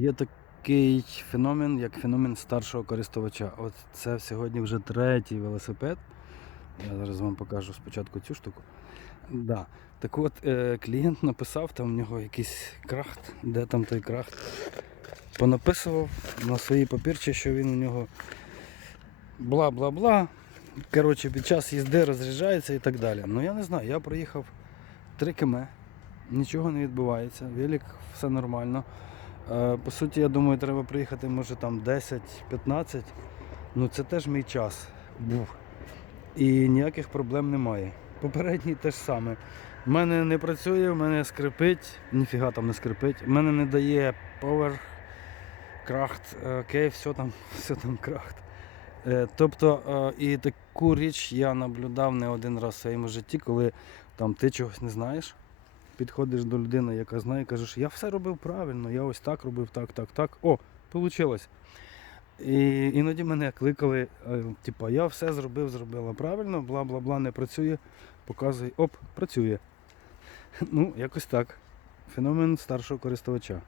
Є такий феномен, як феномен старшого користувача. От це сьогодні вже третій велосипед. Я зараз вам покажу спочатку цю штуку. Да. Так от, е, клієнт написав, там в нього якийсь крахт, де там той крахт. Понаписував на своїй папірчі, що він у нього бла-бла-бла. Коротше, під час їзди розряджається і так далі. Ну я не знаю, я проїхав 3 км, нічого не відбувається, велик, все нормально. Е, По суті, я думаю, треба приїхати, може там 10-15. Ну це теж мій час був. І ніяких проблем немає. Попередній теж саме. У мене не працює, в мене скрипить, ніфіга там не скрипить. В мене не дає power, крахт, окей, все там, все там крахт. Е, Тобто, е, і таку річ я наблюдав не один раз в своєму житті, коли там ти чогось не знаєш, підходиш до людини, яка знає, кажеш, я все робив правильно, я ось так робив, так, так, так. О, вийшло. І іноді мене кликали, типу, я все зробив, зробила правильно, бла бла бла, не працює. показує, оп, працює. Ну, якось так. Феномен старшого користувача.